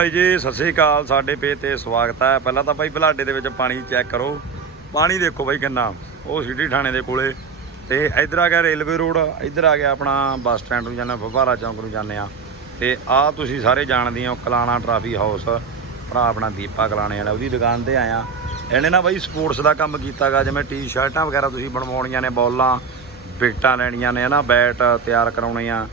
ਭਾਈ ਜੀ, ਸਤਿ ਸ੍ਰੀ ਅਕਾਲ। ਸਾਡੇ ਪੇਜ ਤੇ ਸਵਾਗਤ ਹੈ। ਪਹਿਲਾਂ ਤਾਂ ਭਾਈ ਬਲਾਡੇ ਦੇ ਵਿੱਚ ਪਾਣੀ ਚੈੱਕ ਕਰੋ। ਪਾਣੀ ਦੇਖੋ ਭਾਈ ਕਿੰਨਾ। ਉਹ ਸਿਟੀ ਥਾਣੇ ਦੇ ਕੋਲੇ। ਤੇ ਇੱਧਰ ਆ ਗਿਆ ਰੇਲਵੇ ਰੋਡ। ਇੱਧਰ ਆ ਗਿਆ ਆਪਣਾ ਬੱਸ ਸਟੈਂਡ ਨੂੰ ਜਾਂਦੇ ਫੁਵਾਰਾ ਚੌਂਕ ਨੂੰ ਜਾਂਦੇ ਆ ਤੇ ਆ ਤੁਸੀਂ ਸਾਰੇ ਜਾਣਦੇ ਹੋ, ਕਲਾਣਾ ਟਰਾਫੀ ਹਾਊਸ। ਭਰਾ ਆਪਣਾ ਦੀਪਾ ਕਲਾਣੇ ਵਾਲਾ, ਉਹਦੀ ਦੁਕਾਨ ਤੇ ਆਇਆ। ਇਹਨੇ ਨਾ ਬਾਈ ਸਪੋਰਟਸ ਦਾ ਕੰਮ ਕੀਤਾਗਾ, ਜਿਵੇਂ ਟੀ-ਸ਼ਰਟਾਂ ਵਗੈਰਾ ਤੁਸੀਂ ਬਣਵਾਉਣੀਆਂ ਨੇ, ਬੌਲਾਂ ਵਿਕਟਾਂ ਲੈਣੀਆਂ ਨੇ, ਹਨਾ, ਬੈਟ ਤਿਆਰ ਕਰਾਉਣੇ ਆ।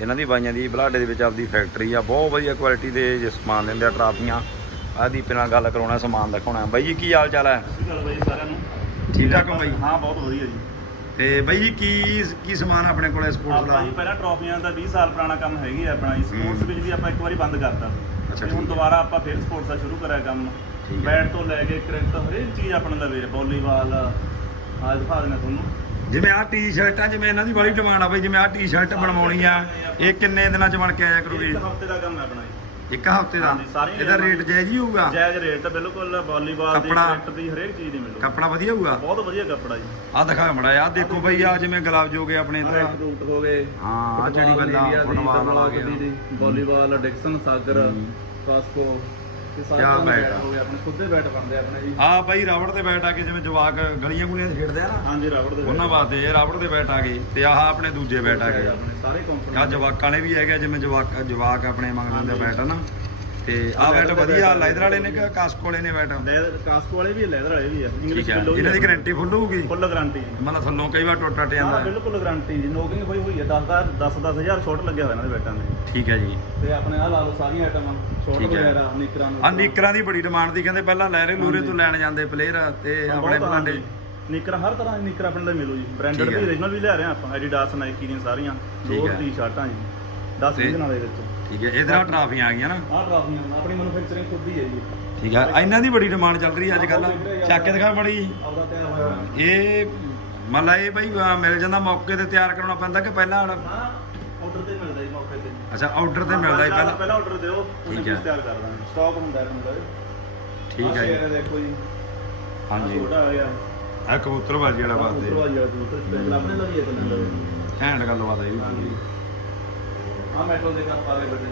ਇਹਨਾਂ ਦੀ ਬਾਈਆਂ ਦੀ ਬਲਾਡੇ ਦੇ ਵਿੱਚ ਆਪਦੀ ਫੈਕਟਰੀ ਆ ਬਹੁਤ ਵਧੀਆ ਕੁਆਲਿਟੀ ਦੇ ਜੇ ਸਮਾਨ ਦਿੰਦੇ ਆ ਟਰਾਫੀਆਂ। ਆ ਦੀਪੇ ਨਾਲ ਗੱਲ ਕਰਾਉਣਾ ਸਮਾਨ ਦਿਖਾਉਣਾ। ਬਾਈ ਜੀ ਕੀ ਹਾਲ ਚਾਲ ਹੈ? ਬਾਈ ਸਾਰਿਆਂ ਨੂੰ। ਠੀਕ ਠਾਕ ਹੋ ਬਾਈ? ਹਾਂ ਬਹੁਤ ਵਧੀਆ ਜੀ। ਤੇ ਬਾਈ ਜੀ ਕੀ ਕੀ ਸਮਾਨ ਆਪਣੇ ਕੋਲ ਸਪੋਰਟਸ ਦਾ? ਆਪਾਂ ਜੀ ਪਹਿਲਾਂ ਟਰਾਫੀਆਂ ਦਾ 20 ਸਾਲ ਪੁਰਾਣਾ ਕੰਮ ਹੈਗੀ ਆ ਆਪਣਾ। ਜੀ ਸਪੋਰਟਸ ਵਿੱਚ ਵੀ ਆਪਾਂ ਇੱਕ ਵਾਰੀ ਬੰਦ ਕਰਤਾ। ਅੱਛਾ, ਹੁਣ। ਦੁਬਾਰਾ ਆਪਾਂ ਫਿਰ ਸਪੋਰਟਸ ਦਾ ਸ਼ੁਰੂ ਕਰਿਆ ਕੰਮ। ਬੈਟ ਤੋਂ ਲੈ ਕੇ ਕ੍ਰਿਕਟ ਹਰੇਕ ਚੀਜ਼ ਆਪਣੇ ਲਵੇ। ਵਾਲੀਬਾਲ ਆ ਦਿਖਾ ਦੇਣਾ ਤੁਹਾਨੂੰ। ਜਿਵੇਂ ਆ ਟੀ-ਸ਼ਰਟਾਂ ਜਿਵੇਂ ਇਹਨਾਂ ਦੀ ਬੜੀ ਡਿਮਾਂਡ ਆ ਬਈ ਜਿਵੇਂ ਆ ਟੀ-ਸ਼ਰਟ ਬਣਵਾਉਣੀ ਆ ਇਹ ਕਿੰਨੇ ਦਿਨਾਂ ਚ ਬਣ ਕੇ ਆਇਆ ਕਰੂਗੀ? ਇੱਕ ਹਫ਼ਤੇ ਦਾ ਕੰਮ ਹੈ ਆਪਣਾ ਜੀ। ਇੱਕ ਹਫ਼ਤੇ ਦਾ? ਹਾਂਜੀ, ਸਾਰੀਆਂ ਇਹਦਾ ਰੇਟ ਜਾਇਜ਼ ਹੀ ਹੋਊਗਾ? ਜਾਇਜ਼ ਰੇਟ ਬਿਲਕੁਲ ਵਾਲੀਬਾਲ ਦੀ ਕੱਪੜਾ? ਕ੍ਰਿਕਟ ਦੀ ਹਰੇਕ ਚੀਜ਼ ਦੀ ਮਿਲੂ। ਕੱਪੜਾ ਵਧੀਆ ਹੋਊਗਾ? ਬਹੁਤ ਵਧੀਆ ਕੱਪੜਾ ਜੀ। ਆ ਦਿਖਾ ਮੜਾ ਆ ਦੇਖੋ ਬਈ ਆ ਜਿਵੇਂ ਗਲਵਜ ਹੋ ਗਏ ਆਪਣੇ ਇੱਧਰ। ਰੈਡ ਰੂਟ ਹੋ ਗਏ ਹਾਂ, ਆਹ ਜਿਹੜੀ ਬੱਲਾ ਫੁੱਟਬਾਲ ਵਾਲਾ ਆ ਗਿਆ। ਵਾਲੀਬਾਲ ਡਿਕਸਨ ਸਾਗਰ ਹੂੰ। ਕਾਸਕੋ ਇਹ ਸਾਰੇ ਕਿਆ ਕੰਮ ਬੈਟ ਬੈਟ ਆ। ਹੋ ਗਏ ਆਪਣੇ ਖੁਦ ਦੇ ਬੈਟ ਬਣਦੇ ਆ ਆਪਣੇ ਜੀ। ਆ ਬਈ ਰਾਵੜ ਦੇ ਬੈਟ ਆ ਕੇ ਜਿਵੇਂ ਜਵਾਕ ਗਲੀਆਂ ਗੁਲੀਆਂ 'ਚ ਖੇਡਦੇ ਆ ਨਾ। ਹਾਂਜੀ ਰਬੜ ਦੇ ਉਹਨਾਂ ਵਾਸਤੇ ਇਹ ਰਾਵੜ ਦੇ ਬੈਟ ਆ ਗਏ ਤੇ ਆਹ ਆਪਣੇ ਦੂਜੇ ਬੈਟ ਆ ਗਏ। ਆਪਣੇ ਸਾਰੇ ਕੰਪਨੀ ਆ ਜਵਾਕਾਂ ਵਾਲੇ ਵੀ ਹੈਗੇ ਜਿਵੇਂ ਜਵਾਕ ਜਵਾਕ ਆਪਣੇ ਮੰਗਦੇ ਬੈਟ ਆ ਨਾ। ਤੇ ਆ ਬੈਟ ਵਧੀਆ ਲੈਦਰ ਵਾਲੇ ਨੇ ਕਿ ਕਾਸਕੋ ਵਾਲੇ ਨੇ ਬੈਟ ਲੈਦਰ ਕਾਸਕੋ ਵਾਲੇ ਵੀ ਲੈਦਰ ਵਾਲੇ ਵੀ ਆ। ਠੀਕ ਹੈ ਇਹਨਾਂ ਦੀ ਗਾਰੰਟੀ ਫੁੱਲ ਹੋਊਗੀ? ਫੁੱਲ ਗਾਰੰਟੀ ਮਤਲਬ ਥੱਲੋਂ ਕਈ ਵਾਰ ਟੁੱਟ ਟੱਟ ਹਾਂ ਜਾਂਦਾ। ਬਿਲਕੁਲ ਗਾਰੰਟੀ ਜੀ। ਨੋਕਿੰਗ ਹੋਈ ਹੋਈ ਹੈ 10 10 10000 ਸ਼ਾਟ ਲੱਗਿਆ ਹੋਇਆ ਇਹਨਾਂ ਦੇ ਬੈਟਾਂ ਦੇ। ਠੀਕ ਹੈ ਜੀ। ਤੇ ਆਪਣੇ ਆ ਲਾ ਲਓ ਸਾਰੀਆਂ ਆਈਟਮਾਂ ਸ਼ਾਟ ਹੈ। ਵਗੈਰਾ ਨਿਕਰਾਂ ਆ ਨੀਕਰਾਂ ਦੀ ਬੜੀ ਡਿਮਾਂਡ ਦੀ ਕਹਿੰਦੇ ਪਹਿਲਾਂ ਲਹਿਰੇ ਲੂਰੇ ਤੋਂ ਲੈਣ ਜਾਂਦੇ ਪਲੇਅਰ ਤੇ ਆਪਣੇ ਬਲਾਡੇ ਨਿਕਰ ਹਰ ਤਰ੍ਹਾਂ ਦੀ ਨਿਕਰ ਆਪਣੇ ਲਈ ਮਿਲੂ ਜੀ। ਬ੍ਰਾਂਡਡ ਵੀ ਹੈ। origignal ਵੀ ਲਿਆ ਰਹੇ ਆਪਾਂ ਐਡੀਡਾਸ ਨਾਈਕੀ ਦੀਆਂ ਸਾਰੀਆਂ। ਦੋ ਹੈ। ਟੀ-ਸ਼ਰਟਾਂ ਜੀ। 10 ਤੇ- ਦਿਨਾਂ ਦੇ ਵਿੱਚ। ਠੀਕ ਹੈ ਇਹਦੇ ਨਾਲ ਟਰਾਫੀਆਂ ਆ ਗਈਆਂ ਨਾ। ਆਹ ਟਰਾਫੀਆਂ ਆਪਣੀ ਮੈਨੂਫੈਕਚਰਿੰਗ ਖੁਦ ਹੀ ਹੈ ਜੀ। ਠੀਕ ਹੈ ਇਹਨਾਂ ਦੀ ਬੜੀ ਡਿਮਾਂਡ ਚੱਲ ਰਹੀ ਹੈ ਅੱਜ ਕੱਲ ਚੱਕ ਕੇ ਦਿਖਾ ਬੜੀ। ਆਪਦਾ ਤਿਆਰ ਹੋਇਆ ਹੋਇਆ। ਇਹ ਮੰਨ ਲਾ ਇਹ ਬਈ ਮਿਲ ਜਾਂਦਾ ਮੌਕੇ ਤੇ ਤਿਆਰ ਕਰਾਉਣਾ ਪੈਂਦਾ ਕਿ ਪਹਿਲਾਂ ਵਾਲਾ ਹਾਂ ਆਰਡਰ ਤੇ ਮਿਲਦਾ ਜੀ ਮੌਕੇ ਤੇ। ਅੱਛਾ ਆਰਡਰ ਤੇ ਮਿਲਦਾ ਹੀ ਪਹਿਲਾਂ। ਪਹਿਲਾਂ ਆਰਡਰ ਦਿਓ ਉਹਨੇ ਹੈ। ਪੀਸ ਤਿਆਰ ਕਰ ਦਾਂਗੇ। ਸਟਾਕ ਹੁੰਦਾ ਹੈ ਹੁੰਦਾ ਠੀਕ ਹੈ ਜੀ। ਇਹ ਦੇਖੋ ਜੀ। ਹਾਂਜੀ। ਛੋਟਾ ਆ ਗਿਆ ਆ ਕਬੂਤਰ ਬਾਜੀ ਵਾਲਾ ਬਾਤ ਕਬੂਤਰ ਵਾਲੀ ਵਾਲਾ ਕਬੂਤਰ ਸਪੈਸ਼ਲ ਆਪਣੇ ਲਈ ਹੈ ਬੰਦਾ ਘੈਂਟ ਗੱਲਬਾਤ ਹੈ ਹਾਂਜੀ। ਜੀ ਆ ਮੈਟਲ ਦੇ ਕੱਪ ਆ ਗਏ ਵੱਡੇ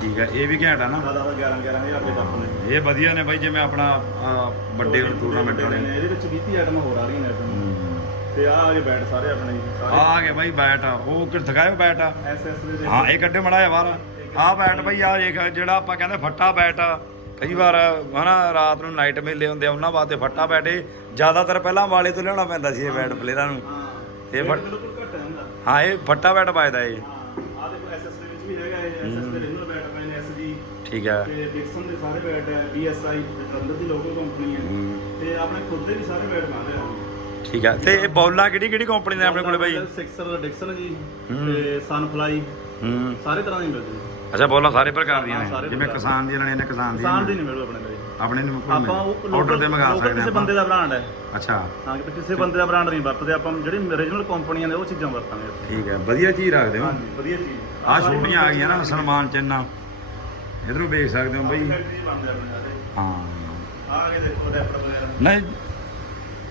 ਠੀਕ ਹੈ ਇਹ ਵੀ ਘੈਂਟ ਆ ਨਾ? ਦਾ ਦਾ 11 11000 ਦੇ ਕੱਪ ਨੇ। ਇਹ ਵਧੀਆ ਨੇ ਬਾਈ ਜਿਵੇਂ ਆਪਣਾ ਵੱਡੇ ਟੂਰਨਾਮੈਂਟ ਵਾਲੇ। ਨੇ ਇਹਦੇ ਵਿੱਚ 20 ਆਈਟਮਾਂ ਹੋਰ ਆ ਰਹੀਆਂ ਨੇ ਆਈਟਮਾਂ। ਤੇ ਆ ਆ ਗਏ ਬੈਟ ਸਾਰੇ ਆਪਣੇ ਆ ਸਾਰੇ। ਆ ਗਿਆ ਬਾਈ ਬੈਟ ਉਹ ਕਿ ਦਿਖਾਇਓ ਬੈਟ ਦੇ ਹਾਂ ਇਹ ਕੱਢੇ ਮੜਾ ਬਾਹਰ। ਆ ਬੈਟ ਬਈ ਆ ਦੇਖ ਜਿਹੜਾ ਆਪਾਂ ਕਹਿੰਦੇ ਫੱਟਾ ਬੈਟ ਕਈ ਵਾਰ ਹਨਾ ਰਾਤ ਨੂੰ ਨਾਈਟ ਮੇਲੇ ਹੁੰਦੇ ਆ ਉਹਨਾਂ ਵਾਸਤੇ ਫੱਟਾ ਬੈਟ ਇਹ ਜ਼ਿਆਦਾਤਰ ਪਹਿਲਾਂ ਵਾਲੇ ਤੋਂ ਲਿਆਉਣਾ ਪੈਂਦਾ ਸੀ ਇਹ ਬੈਟ ਪਲੇਅਰਾਂ ਨੂੰ। ਹਾਂ। ਇਹ ਇਹ ਫਟ- ਬਿਲਕੁਲ ਘੱਟ ਹੈ ਇਹ ਫੱਟਾ ਬੈਟ ਵੱਜਦਾ ਇਹ ਆ ਦੇਖੋ ਐਸਐਸ ਦੇ ਵਿੱਚ ਵੀ ਹੈਗਾ ਇਹ ਐਸਐਸ ਦੇ ਰਿਨਲ ਬੈਟ ਪਏ ਨੇ ਐਸਜੀ ਠੀਕ ਹੈ ਤੇ ਡਿਕਸਨ ਦੇ ਸਾਰੇ ਬੈਟ ਹੈ BSI ਜਲੰਧਰ ਦੀ ਲੋਕਲ ਕੰਪਨੀ ਹੈ ਹੂੰ, ਤੇ ਆਪਣੇ ਖੁਦ ਦੇ ਵੀ ਸਾਰੇ ਬੈਟ ਬਣਦੇ ਆ। ਠੀਕ ਹੈ ਤੇ ਇਹ ਬੌਲਾਂ ਕਿਹੜੀ ਕਿਹੜੀ ਕੰਪਨੀ ਦੇ ਆਪਣੇ ਕੋਲੇ ਬਾਈ? ਸਿਕਸਰ ਡਿਕਸਨ ਜੀ। ਤੇ ਸਨਫਲਾਈ ਸਾਰੇ ਤਰ੍ਹਾਂ ਦੀ ਮਿਲਦੀ ਅੱਛਾ ਬੌਲਾਂ ਸਾਰੇ ਪ੍ਰਕਾਰ ਦੀਆਂ ਨੇ। ਜਿਵੇਂ। ਕਿਸਾਨ ਦੀਆਂ ਲੈਣੀਆਂ ਨੇ ਕਿਸਾਨ ਕਿਸਾਨ ਦੀ ਦੀਆਂ ਨਹੀਂ ਮਿਲੂ ਆਪਣੇ ਲਈ। ਆਪਣੇ ਨੂੰ ਆਪਾਂ ਉਹ ਆਰਡਰ ਤੇ ਮੰਗਾ ਸਕਦੇ ਕਿਸੇ ਆਪਾਂ। ਬੰਦੇ ਦਾ ਬ੍ਰਾਂਡ ਹੈ। ਅੱਛਾ। ਹਾਂ ਕਿ ਕਿਸੇ ਬੰਦੇ ਦਾ ਬ੍ਰਾਂਡ ਨਹੀਂ ਵਰਤਦੇ ਆਪਾਂ ਜਿਹੜੀ ਓਰੀਜਨਲ ਕੰਪਨੀਆਂ ਨੇ ਉਹ ਚੀਜ਼ਾਂ ਵਰਤਾਂਗੇ ਠੀਕ ਹੈ ਵਧੀਆ ਚੀਜ਼ ਰੱਖਦੇ ਹੋ। ਹਾਂਜੀ ਵਧੀਆ ਚੀਜ਼। ਆ ਛੋਟੀਆਂ ਆ ਗਈਆਂ ਨਾ ਸਨਮਾਨ ਚਿੰਨ੍ਹਾਂ। ਇਧਰੋਂ ਵੇਖ ਸਕਦੇ ਹੋ ਬਈ। ਹਾਂ। ਆ ਕੇ ਦੇਖੋ ਰੈਪਰ ਵਗੈਰਾ। ਨਹੀਂ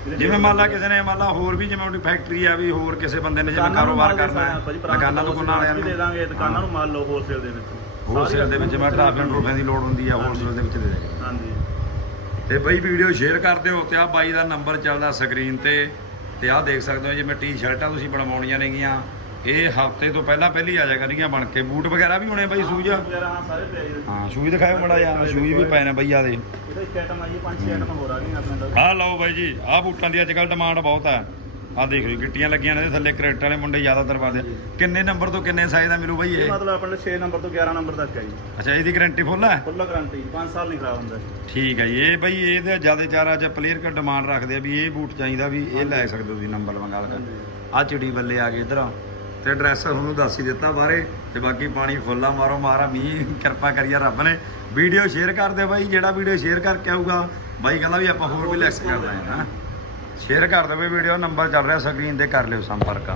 ਜਿਵੇਂ ਮੰਨ ਲਾ ਕਿਸੇ ਨੇ ਮੰਨ ਲਾ ਹੋਰ ਵੀ ਜਿਵੇਂ ਉਹਦੀ ਫੈਕਟਰੀ ਆ ਵੀ ਹੋਰ ਕਿਸੇ ਬੰਦੇ ਨੇ ਜਿਵੇਂ ਕਾਰੋਬਾਰ ਕਰਨਾ ਹੈ ਦੁਕਾਨਾਂ ਤੋਂ ਕੋਨਾ ਵਾਲਿਆਂ ਨੂੰ ਦੇ ਦਾਂਗੇ ਦੁਕਾਨਾਂ ਨੂੰ ਮਾਲ ਲਓ ਹੋਲਸੇਲ ਦੇ ਵਿੱਚ। ਹੋਲਸੇਲ ਦੇ ਵਿੱਚ ਮੈਂ ਟਰਾਫੀਆਂ ਟਰੂਫੀਆਂ ਦੀ ਲੋੜ ਹੁੰਦੀ ਆ ਹੋਲਸੇਲ ਦੇ ਵਿੱਚ ਦੇ ਦੇ ਹਾਂਜੀ। ਤੇ ਬਈ ਵੀਡੀਓ ਸ਼ੇਅਰ ਕਰ ਦਿਓ ਤੇ ਆ ਬਾਈ ਦਾ ਨੰਬਰ ਚੱਲਦਾ ਸਕਰੀਨ ਤੇ ਤੇ ਆਹ ਦੇਖ ਸਕਦੇ ਹੋ ਜਿਵੇਂ ਟੀ-ਸ਼ਰਟਾਂ ਤੁਸੀਂ ਬਣਵਾਉਣੀਆਂ ਨੇਗੀਆਂ। ਇਹ ਹਫ਼ਤੇ ਤੋਂ ਪਹਿਲਾਂ ਪਹਿਲੀ ਆ ਜਾ ਕਰਨੀਆਂ ਬਣ ਕੇ। ਬੂਟ ਵਗੈਰਾ ਵੀ ਹੋਣੇ ਬਾਈ ਸ਼ੂਜ਼ ਵਗੈਰਾ ਹਾਂ ਸਾਰੇ ਪਏ ਜੀ ਹਾਂ ਸ਼ੂਜ਼ ਦਿਖਾਓ ਮੜਾ ਯਾਰ ਸ਼ੂਜ਼ ਵੀ ਪਏ ਨੇ ਬਈ ਆ ਦੇ ਇਹਦਾ ਇੱਕ ਆਈਟਮ ਆਈ ਹੈ ਪੰਜ ਛੇ ਆਈਟਮ ਹੋਰ ਆ ਗਈਆਂ ਆਪਣੇ ਕੋਲ ਆਹ ਲਓ ਬਾਈ ਜੀ ਆਹ ਬੂਟਾਂ ਦੀ ਅੱਜ ਕੱਲ ਡਿਮਾਂਡ ਬਹੁਤ ਹੈ ਆਹ ਦੇਖ ਲਓ ਗਿੱਟੀਆਂ ਲੱਗੀਆਂ ਨੇ ਇਹਦੇ ਥੱਲੇ ਕਰੈਕਟ ਵਾਲੇ ਮੁੰਡੇ ਜ਼ਿਆਦਾਤਰ ਪਾਉਂਦੇ ਆ। ਕਿੰਨੇ ਨੰਬਰ ਤੋਂ ਕਿੰਨੇ ਸਾਈਜ਼ ਦਾ ਮਿਲੂ ਬਾਈ ਇਹ? ਮਤਲਬ ਆਪਣੇ 6 ਨੰਬਰ ਤੋਂ 11 ਨੰਬਰ ਤੱਕ ਹੈ ਜੀ। ਅੱਛਾ ਇਹਦੀ ਗਾਰੰਟੀ ਫੁੱਲ ਹੈ ਫੁੱਲ ਗਾਰੰਟੀ 5 ਸਾਲ ਨਹੀਂ ਖਰਾਬ ਹੁੰਦਾ। ਠੀਕ ਹੈ ਜੀ ਇਹ ਬਈ ਇਹਦੇ ਜ਼ਿਆਦਾ ਚਾਰਾ ਚ ਪਲੇਅਰ ਕਾ ਡਿਮਾਂਡ ਰੱਖਦੇ ਆ ਵੀ ਇਹ ਬੂਟ ਚਾਹੀਦਾ ਵੀ ਇਹ ਲੈ ਸਕਦੇ ਹੋ ਤੁਸੀਂ ਨੰਬਰ ਮੰਗਾ ਲਗਾ ਆ ਚਿੜੀ ਬੱਲੇ ਆ ਗਏ ਇਧਰ। ਤੇ ਐਡਰੈਸ ਤੁਹਾਨੂੰ ਦੱਸ ਹੀ ਦਿੱਤਾ ਬਾਰੇ ਤੇ ਬਾਕੀ ਪਾਣੀ ਫੁੱਲਾ ਮਾਰੋ ਮਾਰਾ ਮੀਂਹ ਕਿਰਪਾ ਕਰੀਏ, ਰੱਬ ਨੇ ਵੀਡੀਓ ਸ਼ੇਅਰ ਕਰ ਦਿਓ ਬਾਈ, ਜਿਹੜਾ ਵੀਡੀਓ ਸ਼ੇਅਰ ਕਰਕੇ ਆਊਗਾ, ਬਾਈ ਕਹਿੰਦਾ ਵੀ ਆਪਾਂ ਹੋਰ ਵੀ ਲੈਕਸ ਕਰਨਾ ਹੈ ਨਾ। ਸ਼ੇਅਰ ਕਰ ਦਿਓ ਵੀਡੀਓ ਨੰਬਰ ਚੱਲ ਰਿਹਾ ਸਕਰੀਨ ਤੇ, ਕਰ ਲਿਓ ਸੰਪਰਕ।